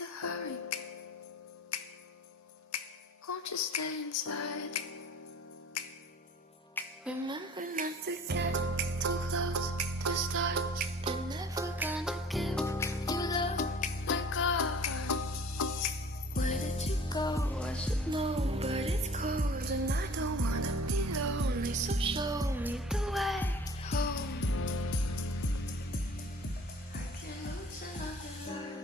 to hurry. Won't you stay inside? Remember not to get too close to stars. They're never gonna give you love like ours. Where did you go? I should know, but it's cold and I don't wanna be lonely. So show me the way home. I can't lose another life.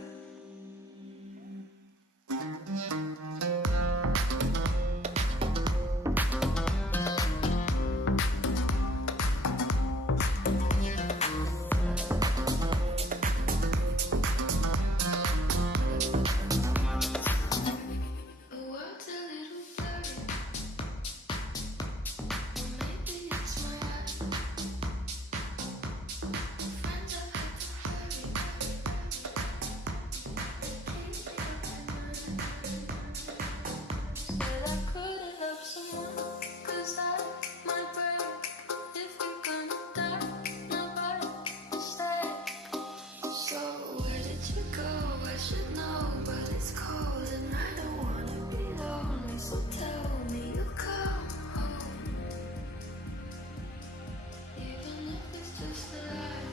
The world's a little blurry, or maybe it's my eyes. Friends I've had to hurry. Said I couldn't help someone, 'cause I might break. If you're gonna die, nobody will stay. So where did you go? I should know, but it's cold and I don't wanna be lonely. So tell me you'll come home, even if it's just a lie.